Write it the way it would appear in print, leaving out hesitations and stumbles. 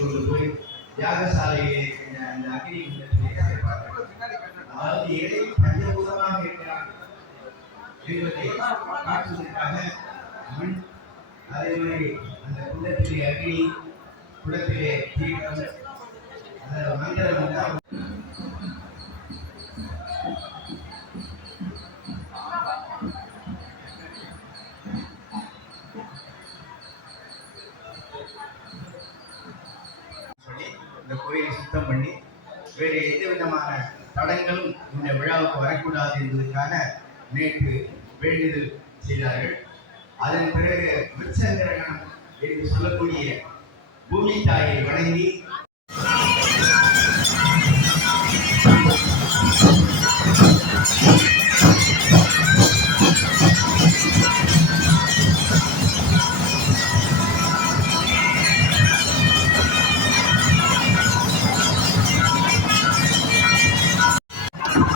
கொண்டு போய் யாகசாலையை அந்த அக்னி குண்டத்திலே சேர்ப்பார்கள். அதாவது எதை பஞ்சபூதமாக இருக்கிறார் என்பதை காட்டுவதற்காக மண், அதே மாதிரி அந்த குண்டத்திலே அக்னி, குளத்திலே தீர்க்கம், அந்த மந்திரம் வந்து இந்த கோயிலை சுத்தம் பண்ணி வேறு எந்த விதமான தடங்களும் இந்த விழாவுக்கு வரக்கூடாது என்பதற்காக நேற்று வேண்டுதல் செய்தார்கள். அதன் பிறகு விருட்சங்கிரகணம் என்று சொல்லக்கூடிய பூமி தாயை வணங்கி